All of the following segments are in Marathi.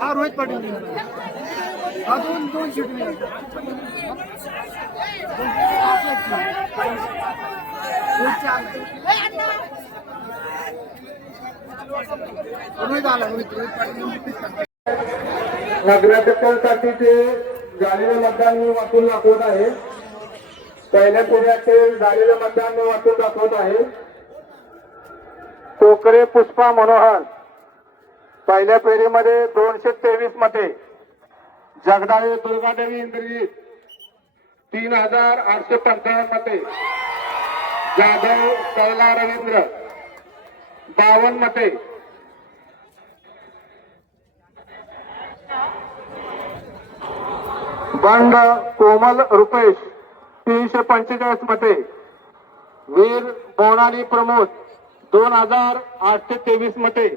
हा रोहित पाटील हा दोन सीट रोहित आला रोहित पाटील नगराध्यक्षांसाठीचे झालेले मतदान मी वाचून दाखवत आहे. पहिल्या फेऱ्याचे झालेले मतदान मी वाचून दाखवत आहे. कोकरे पुष्पा मनोहर पहिल्या फेरीमध्ये 223 मते. जगदाळे दुर्गादेवी इंद्रजीत 3855 मते. जाधव कैला रवींद्र 52 मते. बंड कोमल रुपेश 345 मते. वीर बोनाली प्रमोद 2823 मते.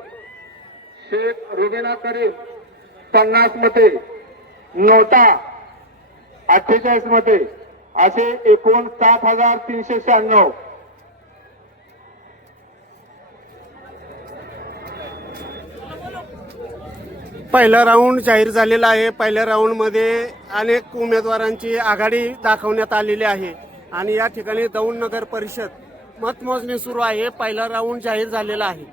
शेख रुबीना करीम 50 मते. नोटा 48 मते. असे एकूण 7396. पहिला राऊंड जाहीर झालेला आहे. पहिल्या राऊंडमध्ये अनेक उमेदवारांची आघाडी दाखवण्यात आलेली आहे आणि या ठिकाणी दौंड नगर परिषद मतमोजणी सुरू आहे. पहिला राऊंड जाहीर झालेला आहे.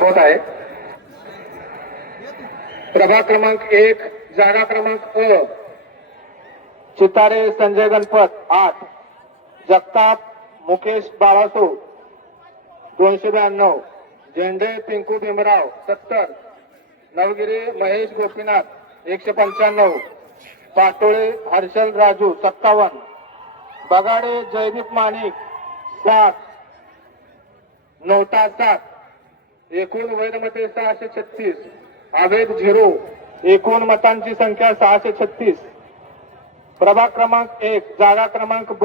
होत आहे. प्रभाग क्रमांक 1 जागा क्रमांक अ चितारे संजय गणपत 8. जगताप मुकेश बाळासो 292. झेंडे पिंकू भीमराव 70. नवगिरी महेश गोपीनाथ 195. पाटोळे हर्षल राजू 57. बगाडे जयदीप माणिक 7. नोटा 7. एकूण वैध मते 636. अवैध 0. एकूण मतांची संख्या 636. प्रभाग क्रमांक 1 जागा क्रमांक ब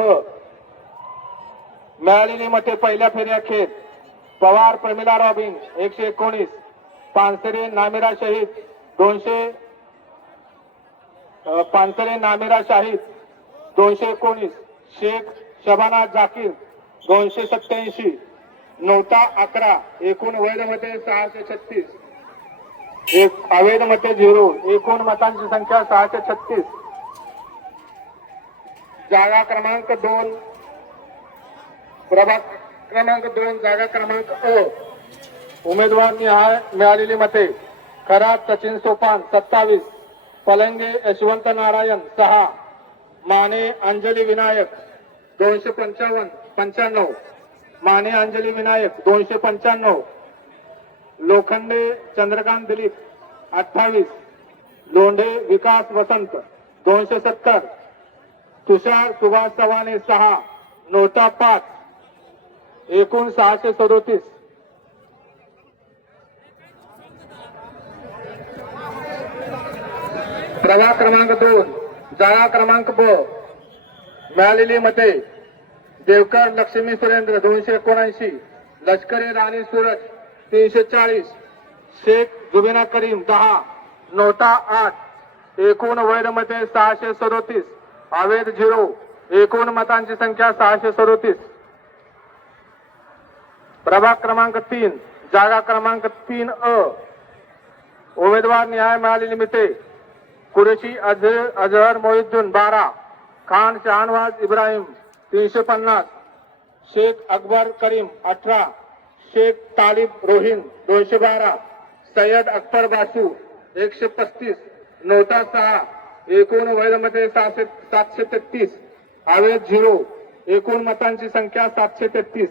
मिळालेली मते पहिल्या फेरीअखेर पवार प्रमिला रॉबिन 119. पानसरे नामिरा शहीद 200. पानसरे नामिरा शाहीद 219. शेख शबाना जाकीर 287. नोटा 11. एकूण वैध मते 636. अवैध मते 0. एकूण मतांची संख्या 636. जागा क्रमांक 2 प्रभाग क्रमांक 2 जागा क्रमांक अ उमेदवार निहाय मिळालेली मते. खरात सचिन सोपान 27. पलंगे यशवंत नारायण 6. माने अंजली विनायक 295. माने अंजली विनायक 295. लोखंडे चंद्रकांत दिलीप 28. लोंढे विकास वसंत 270. तुषार सुभाष चव्हाणे 6. नोटा 5. एकूण 637. प्रभाग क्रमांक 2 जागा क्रमांक ब मिळालेली मते. देवकर लक्ष्मी सुरेंद्र 279. लष्करी राणी सूरज 340. शेख जुबिना करीम 10. नोटा 8. एकूण वैध मते 637. अवैध 0. एकूण मतांची संख्या 637. प्रभाग क्रमांक 3 जागा क्रमांक 3 अ उमेदवार निहाय मिळालेली मते. कुरेशी अजहर मोहिद्दीन 12. खान शहानवाज इब्राहिम 350. शेख अकबर करीम 18. शेख तालिब रोहिन 212. सय्यद अख्तर बासू 135. नोटा 6. एकूण वैध मते 733. अवैध 0. एकूण मतांची संख्या 733.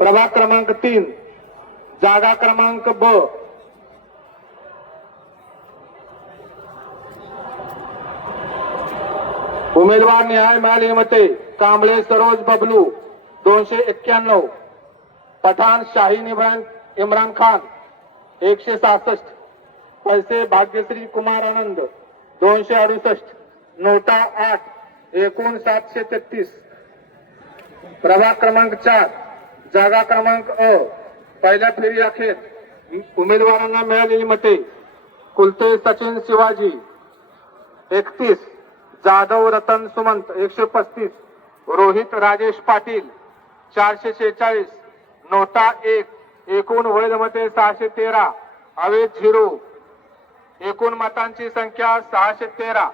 प्रभाग क्रमांक 3 जागा क्रमांक ब उमेदवार निहाय मिळालेली मते. कांबळे सरोज बबलू 291. पठाण शाहीन इम्रान खान 166, पैसे भाग्यश्री कुमार आनंद 268, नोटा 8, एकूण 733. प्रभाग क्रमांक 4 जागा क्रमांक अ पहिल्या फेरी अखेर उमेदवारांना मिळालेली मते कुलते सचिन शिवाजी 31, जाधव रतन सुमंत 135, रोहित राजेश पाटील 446, नोटा 1, एकूण वैध मते 613, अवैध 0. एकूण मतांची संख्या 613.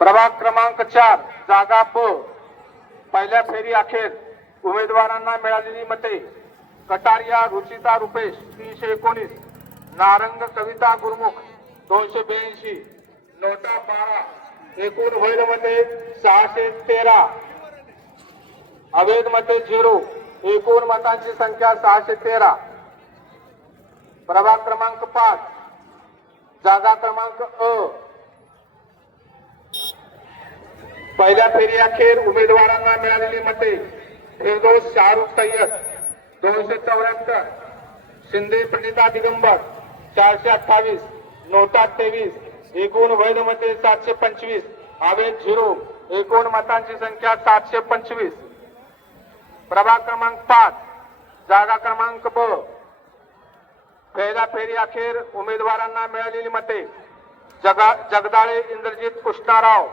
प्रभाग क्रमांक 4 जागा ब पहिल्या फेरी अखेर उमेदवारांना मिळालेली मते कटारिया रुचिता रुपेश 319, नारंग कविता गुरमुख 282, नोटा 12, एकूण वैध मते 613, अवैध मते 0. एकूण मतांची संख्या 613. प्रभाग क्रमांक 5 जागा क्रमांक अ पहिल्या फेरी अखेर उमेदवारांना मिळालेली मते फिरदौस शाहरुख सय्यद 274, शिंदे प्रणिता दिगंबर 428, नोटा 23, एकूण वैध मते 725, अवैध 0. एकूण मतांची संख्या 725. प्रभाग क्रमांक 5 जागा क्रमांक ब पहिल्या फेरी अखेर उमेदवारांना मिळालेली मते जगदाळे इंद्रजित कृष्णाराव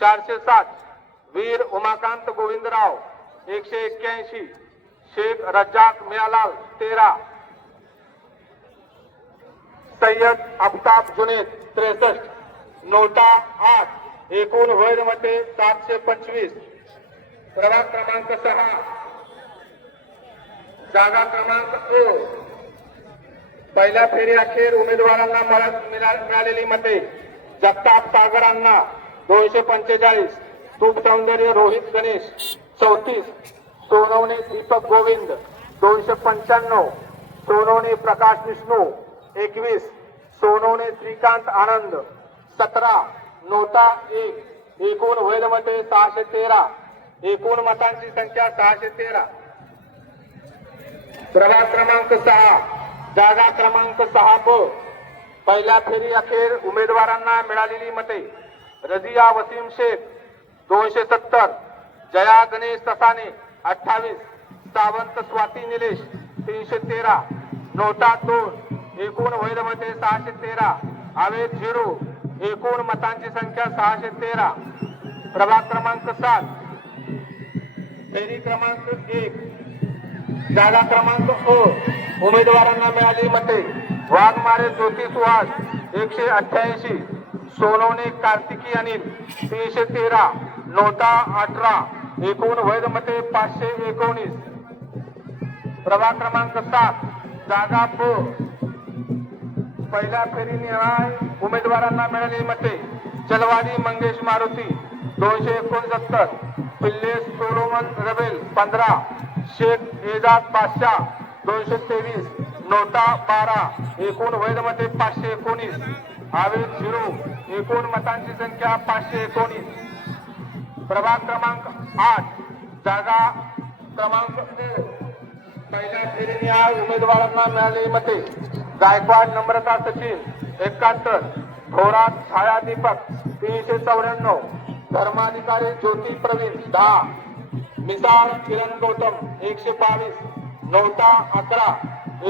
407, वीर उमाकांत गोविंदराव 181, शेख रज्जाक मियालाल 13, सय्यद अफ्ताब जुनेद 63, नोटा 8, एकूण वैध मते 725. प्रभाग क्रमांक 6 जागा क्रमांक अ पहिल्या फेरी अखेर उमेदवारांना मिळालेली मते जगताप सागरांना 245, तूप सौंदर्य रोहित गणेश 34, सोनवणे दीपक गोविंद 295, सोनवणे प्रकाश विष्णू 21, सोनवणे श्रीकांत आनंद 17, नोटा 1, एकूण वैध मते 613. एकूण मतांची संख्या 613. प्रभाग क्रमांक 6 जागा क्रमांक 6 ब पहिल्या फेरी अखेर उमेदवारांना मिळालेली मते रजिया वसीम शेख 270, जया गणेश ससाने 28, सावंत स्वाती निलेश 313, नोटा 2, एकूण वैध मते 613, अवैध 0. एकूण मतांची संख्या 613. प्रभाग क्रमांक 7 फेरी क्रमांक 1 जागा क्रमांक अ उमेदवारांना मिळालेली मते वाघमारे ज्योती सुहास 188, सोनवणे कार्तिकी अनिल 313, नोटा 18, एकूण वैध मते 519. प्रभाग क्रमांक 7 जागा ब पहिल्या फेरीनिहाय उमेदवारांना मिळालेली मते चलवादी मंगेश मारुती 269, पिल्लेस सोलोमन रबेल 15, शेख एजाज बादशाह 223, नोटा 12, एकूण वैध मते 519, अवैध 0. एकूण मतांची संख्या 519. प्रभाग क्रमांक 8 जागा क्रमांक पहिल्या फेरीनिहाय उमेदवारांना मिळालेली मते गायकवाड नम्रता सचिन 71, थोरात छाया दीपक 394, धर्माधिकारी ज्योती प्रवीण 10, मिसाळ किरण गौतम 122, नोटा 11,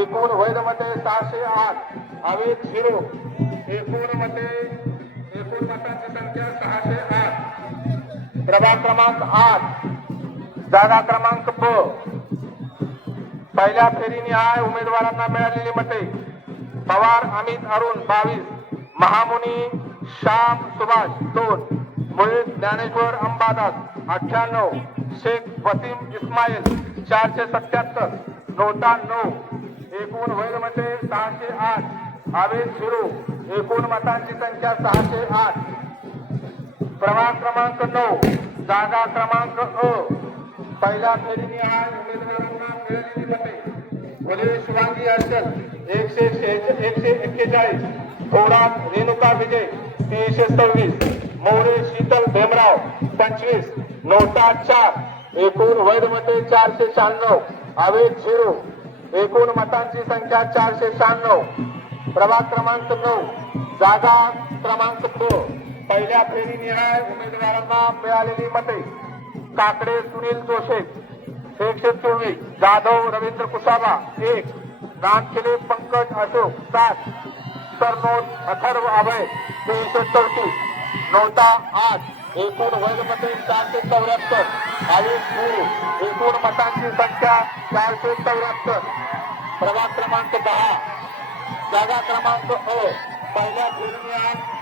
एकूण वैध मते 608, अवैध 0. एकूण मतांची संख्या 608. प्रभाग क्रमांक 8 जागा क्रमांक ब पहिल्या फेरीनिहाय उमेदवारांना मिळालेली मते पवार अमित अरुण 22, महामुनी श्याम सुभाष 2, मुळीद ज्ञानेश्वर अंबादास 98, शेख वसीम इस्माईल 477, नोटा 9, एकूण वैध मते 608, अवैध 0. एकूण मतांची संख्या 608. प्रभाग क्रमांक 9 जागा क्रमांक अ पहिल्या फेरीनिहाय उमेदवारांना मिळालेली मते भले शिवांगी अर्चल 141, थोरात रेणुका विजय 326, मोरे शीतल भीमराव 25, नोटा 4, एकूण वैध मते 496, अवैध 0. एकूण मतांची संख्या 496. प्रभाग क्रमांक 9, जागा क्रमांक 2. पहिल्या फेरी निर्णय उमेदवारांना मिळालेली मते: काकडे सुनील जोशे 124, जाधव रवींद्र कुशाबा 1, नानखिले पंकज अशोक 7, सरनोट अथर्व अभय 334, नोटा 8. एकूण वैध मते 474, अवैध 0. एकूण मतांची संख्या 474. प्रभाग क्रमांक 10, जागा क्रमांक अ. पहिल्या फेरी